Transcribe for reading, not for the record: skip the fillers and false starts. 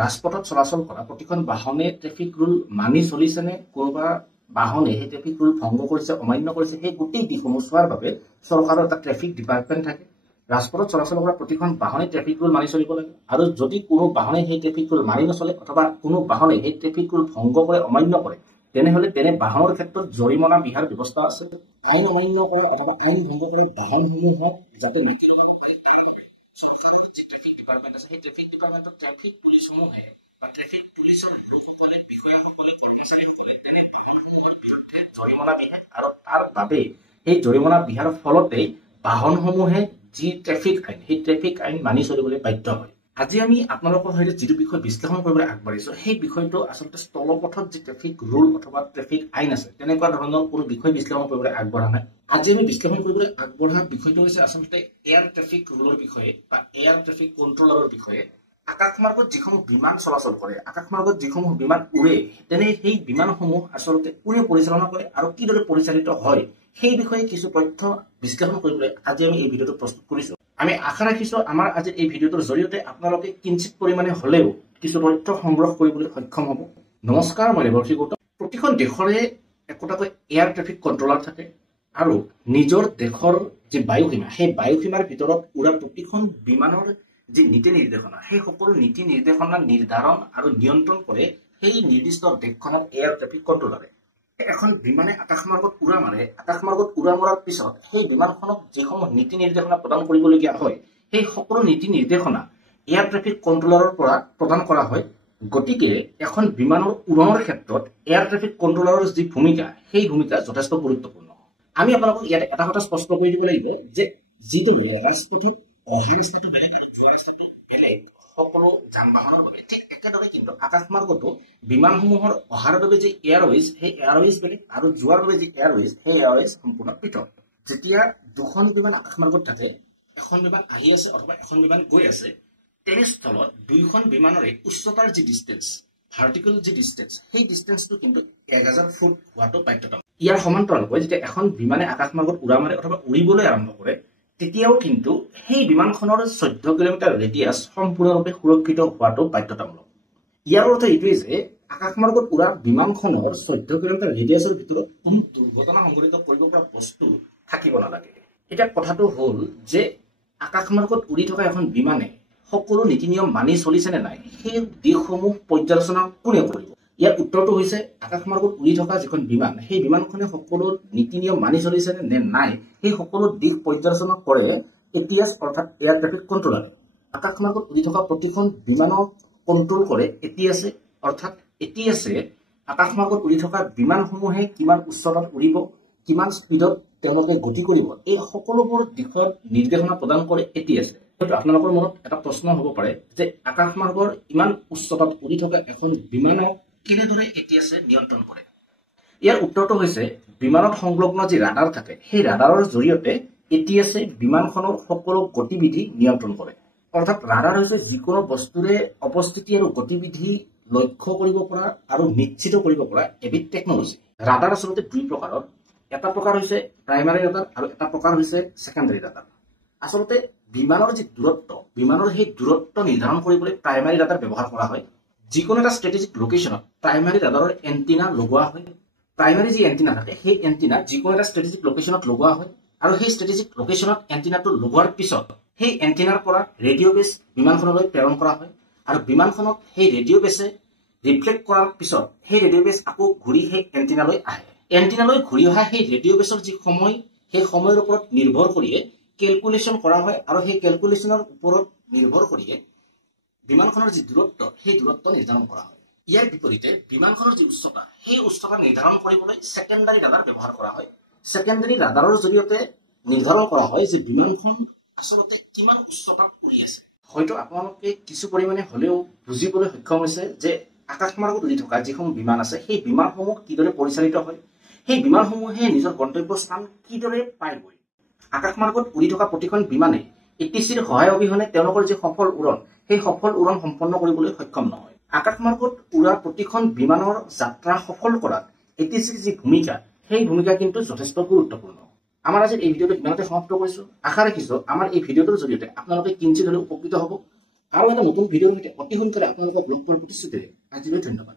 ৰাজপথত চলাচল কৰা প্ৰতিখন বাহনে ট্ৰেফিক ৰুল মানি চলিছে নে কোনোবা বাহনে সেই ট্ৰেফিক ৰুল ভংগ কৰিছে অমান্য কৰিছে সেই গোটেই দিশসমূহ চোৱাৰ বাবে চৰকাৰৰ এটা ট্ৰেফিক ডিপাৰ্টমেণ্ট থাকে। ৰাজপথত চলাচল কৰা প্ৰতিখন বাহনে ট্ৰেফিক ৰুল মানি চলিব লাগে আৰু যদি কোনো বাহনে সেই ট্ৰেফিক ৰুল মানি নচলে অথবা কোনো বাহনে সেই ট্ৰেফিক ৰুল ভংগ কৰে অমান্য কৰে তেনেহলে তেনে বাহনৰ ক্ষেত্ৰত জৰিমনা বিহাৰ ব্যৱস্থা আছে। আইন অমান্য কৰে অথবা আইন ভংগ কৰে বাহনসমূহক যাতে নীতি লগাব পাৰে তাৰ বাবে চৰকাৰৰ যি ট্ৰেফিক ডিপাৰ্টমেণ্ট আছে সেই ট্ৰেফিক ডিপাৰ্টমেণ্টৰ ট্ৰেফিক পুলিচসমূহে বা ট্ৰেফিক পুলিচৰ লোকসকলে বিষয়াসকলে কৰ্মচাৰীসকলে তেনে বাহনসমূহৰ বিৰুদ্ধে জৰিমনা বিহে আৰু তাৰ বাবে সেই জৰিমনা বিহাৰ ফলতে বাহনসমূহে যি ট্ৰেফিক আইন সেই ট্ৰেফিক আইন মানি চলিবলৈ বাধ্য হয়। আজি আমি আপোনালোকৰ সৈতে যিটো বিষয় বিশ্লেষণ কৰিবলৈ আগবাঢ়িছো সেই বিষয়টো আচলতে স্থলপথত যি ট্ৰেফিক ৰুল অথবা ট্ৰেফিক আইন আছে তেনেকুৱা ধৰণৰ কোনো বিষয় বিশ্লেষণ কৰিবলৈ আগবঢ়া নাই। আজি আমি বিশ্লেষণ কৰিবলৈ আগবঢ়া বিষয়টো হৈছে আচলতে এয়াৰ ট্ৰেফিক ৰুলৰ বিষয়ে বা এয়াৰ ট্ৰেফিক কণ্ট্ৰলাৰৰ বিষয়ে। আকাশমাৰ্গত যিসমূহ বিমান চলাচল কৰে আকাশমাৰ্গত যিসমূহ বিমান উৰে তেনে সেই বিমানসমূহ আচলতে কোনে পৰিচালনা কৰে আৰু কিদৰে পৰিচালিত হয় সেই বিষয়ে কিছু তথ্য বিশ্লেষণ কৰিবলৈ আজি আমি এই ভিডিঅ'টো প্ৰস্তুত কৰিছো। আমি আশা ৰাখিছো আমাৰ আজি এই ভিডিঅ'টোৰ জৰিয়তে আপোনালোকে কিঞ্চিত পৰিমাণে হলেও কিছু তথ্য সংগ্ৰহ কৰিবলৈ সক্ষম হ'ব। নমস্কাৰ, মই দেৱশ্ৰী গৌতম। প্ৰতিখন দেশৰে একোটাকৈ এয়াৰ ট্ৰেফিক কণ্ট্ৰলাৰ থাকে আৰু নিজৰ দেশৰ যি বায়ুসীমা সেই বায়ুসীমাৰ ভিতৰত উৰা প্ৰতিখন বিমানৰ যি নীতি নিৰ্দেশনা সেই সকলো নীতি নিৰ্দেশনা নিৰ্ধাৰণ আৰু নিয়ন্ত্ৰণ কৰে সেই নিৰ্দিষ্ট দেশখনৰ এয়াৰ ট্ৰেফিক কণ্ট্ৰলাৰে। এখন বিমানে আকাশমাৰ্গত উৰা মাৰে, আকাশমাৰ্গত উৰা মৰাৰ পিছত সেই বিমানখনক যিসমূহ নীতি নিৰ্দেশনা প্ৰদান কৰিবলগীয়া হয় সেই সকলো নীতি নিৰ্দেশনা এয়াৰ ট্ৰেফিক কণ্ট্ৰলাৰৰ পৰা প্ৰদান কৰা হয়। গতিকে এখন বিমানৰ উৰণৰ ক্ষেত্ৰত এয়াৰ ট্ৰেফিক কণ্ট্ৰলাৰৰ যি ভূমিকা সেই ভূমিকা যথেষ্ট গুৰুত্বপূৰ্ণ। আমি আপোনালোকক ইয়াত এটা কথা স্পষ্ট কৰি দিব লাগিব যে যিটো ৰাজপথত অহা ৰাস্তাটো বেলেগ আৰু যোৱা ৰাস্তাটো বেলেগ সকলো যান বাহনৰ বাবে, ঠিক একেদৰে কিন্তু আকাশমাৰ্গতো বিমানসমূহৰ অহাৰ বাবে যি এয়াৰৱেজ সেই এয়াৰৱেজ বেলেগ আৰু যোৱাৰ বাবে যি এয়াৰৱেজ সেই এয়াৰৱেজ সম্পূৰ্ণ পৃথক। যেতিয়া দুখন বিমান আকাশমাৰ্গত থাকে, এখন বিমান আহি আছে অথবা এখন বিমান গৈ আছে, তেনেস্থলত দুইখন বিমানৰে উচ্চতাৰ যি ডিষ্টেন্স ভাৰ্টিকেল যি ডিষ্টেন্স সেই ডিষ্টেন্সটো কিন্তু 1000 ফুট হোৱাটো বাধ্যতামূলক। ইয়াৰ সমান্তৰালকৈ যেতিয়া এখন বিমানে আকাশমাৰ্গত উৰা মাৰে অথবা উৰিবলৈ আৰম্ভ কৰে তেতিয়াও কিন্তু সেই বিমানখনৰ 14 কিলোমিটাৰ ৰেডিয়াছ সম্পূৰ্ণৰূপে সুৰক্ষিত হোৱাটো বাধ্যতামূলক। ইয়াৰ অৰ্থ এইটোৱে যে আকাশমাৰ্গত উৰা বিমানখনৰ 14 কিলোমিটাৰ ৰেডিয়াছৰ ভিতৰত কোনো দুৰ্ঘটনা সংঘটিত কৰিব পৰা বস্তু থাকিব নালাগে। এতিয়া কথাটো হ'ল যে আকাশমাৰ্গত উৰি থকা এখন বিমানে সকলো নীতি নিয়ম মানি চলিছে নে নাই সেই দিশসমূহ পৰ্যালোচনা কোনে কৰিব? ইয়াৰ উত্তৰটো হৈছে আকাশমাৰ্গত উৰি থকা যিখন বিমান সেই বিমানখনে সকলো নীতি নিয়ম মানি চলিছে নে নাই সেই সকলো দিশ পৰ্যালোচনা কৰে এটিএছ অৰ্থাৎ এয়াৰ ট্ৰেফিক কণ্ট্ৰলাৰে। আকাশমাৰ্গত উৰি থকা প্ৰতিখন বিমানক কণ্ট্ৰল কৰে এটিএছে, অৰ্থাৎ এটিএছে আকাশমাৰ্গত উৰি থকা বিমানসমূহে কিমান উচ্চতাত উৰিব, কিমান স্পীডত তেওঁলোকে গতি কৰিব এই সকলোবোৰ দিশত নিৰ্দেশনা প্ৰদান কৰে এটিএছে। হয়তো আপোনালোকৰ মনত এটা প্ৰশ্ন হ'ব পাৰে যে আকাশমাৰ্গৰ ইমান উচ্চতাত উৰি থকা এখন বিমানক কেনেদৰে এটিএছে নিয়ন্ত্ৰণ কৰে? ইয়াৰ উত্তৰটো হৈছে বিমানত সংলগ্ন যি ৰাডাৰ থাকে সেই ৰাডাৰৰ জৰিয়তে এটিএছে বিমানখনৰ সকলো গতিবিধি নিয়ন্ত্ৰণ কৰে। অৰ্থাৎ ৰাডাৰ হৈছে যিকোনো বস্তুৰে অৱস্থিতি আৰু গতিবিধি লক্ষ্য কৰিব পৰা আৰু নিশ্চিত কৰিব পৰা এবিধ টেকনলজি। ৰাডাৰ আচলতে দুই প্ৰকাৰৰ, এটা প্ৰকাৰ হৈছে প্ৰাইমাৰী ৰাডাৰ আৰু এটা প্ৰকাৰ হৈছে ছেকেণ্ডাৰী ৰাডাৰ। আচলতে বিমানৰ যি দূৰত্ব বিমানৰ সেই দূৰত্ব নিৰ্ধাৰণ কৰিবলৈ প্ৰাইমাৰী ৰাডাৰ ব্যৱহাৰ কৰা হয়। যিকোনো এটা ষ্ট্ৰেটেজিক লোকেশ্যনত প্ৰাইমাৰী ৰাডাৰৰ এণ্টিনা লগোৱা হয়। প্ৰাইমাৰী যি এণ্টিনা থাকে সেই এণ্টিনা যিকোনো এটা ষ্ট্ৰেটেজিক লোকেশ্যনত লগোৱা হয় আৰু সেই ষ্ট্ৰেটেজিক লোকেশ্যনত এণ্টিনাটো লগোৱাৰ পিছত সেই এণ্টিনাৰ পৰা ৰেডিঅ' বেছ বিমানখনলৈ প্ৰেৰণ কৰা হয় আৰু বিমানখনক সেই ৰেডিঅ' বেছে ৰিফ্লেক্ট কৰাৰ পিছত সেই ৰেডিঅ' বেছ আকৌ ঘূৰি সেই এণ্টিনালৈ আহে। এণ্টিনালৈ ঘূৰি অহা সেই ৰেডিঅ' বেছৰ যি সময় সেই সময়ৰ ওপৰত নিৰ্ভৰ কৰিয়ে কেলকুলেশ্যন কৰা হয় আৰু সেই কেলকুলেশ্যনৰ ওপৰত নিৰ্ভৰ কৰিয়ে বিমানখনৰ যি দূৰত্ব সেই দূৰত্ব নিৰ্ধাৰণ কৰা হয়। ইয়াৰ বিপৰীতে বিমানখনৰ যি উচ্চতা সেই উচ্চতা নিৰ্ধাৰণ কৰিবলৈ ছেকেণ্ডাৰী ৰাডাৰ ব্যৱহাৰ কৰা হয়। ছেকেণ্ডাৰী ৰাডাৰৰ জৰিয়তে নিৰ্ধাৰণ কৰা হয় যে বিমানখন আচলতে কিমান উচ্চতাত উৰি আছে। হয়তো আপোনালোকে কিছু পৰিমাণে হলেও বুজিবলৈ সক্ষম হৈছে যে আকাশমাৰ্গত উৰি থকা যিসমূহ বিমান আছে সেই বিমানসমূহ কিদৰে পৰিচালিত হয়, সেই বিমানসমূহে নিজৰ গন্তব্যস্থান কিদৰে পায়গৈ। আকাশমাৰ্গত উৰি থকা প্ৰতিখন বিমানে এটিচিৰ সহায় অবিহনে তেওঁলোকৰ যি সফল উৰণ সেই সফল উৰণ সম্পন্ন কৰিবলৈ সক্ষম নহয়। আকাশমাৰ্গত উৰা প্ৰতিখন বিমানৰ যাত্ৰা সফল কৰাত এটিচিৰ যি ভূমিকা সেই ভূমিকা কিন্তু যথেষ্ট গুৰুত্বপূৰ্ণ। আমাৰ আজিৰ এই ভিডিঅ'টো ইমানতে সমাপ্ত কৰিছো। আশা ৰাখিছো আমাৰ এই ভিডিঅ'টোৰ জৰিয়তে আপোনালোকে কিঞ্চিত হলেও উপকৃত হ'ব। আৰু এটা নতুন ভিডিঅ'ৰ সৈতে অতি সোনকালে আপোনালোকক লগ পোৱাৰ প্ৰতিশ্ৰুতিৰে আজিলৈ ধন্যবাদ।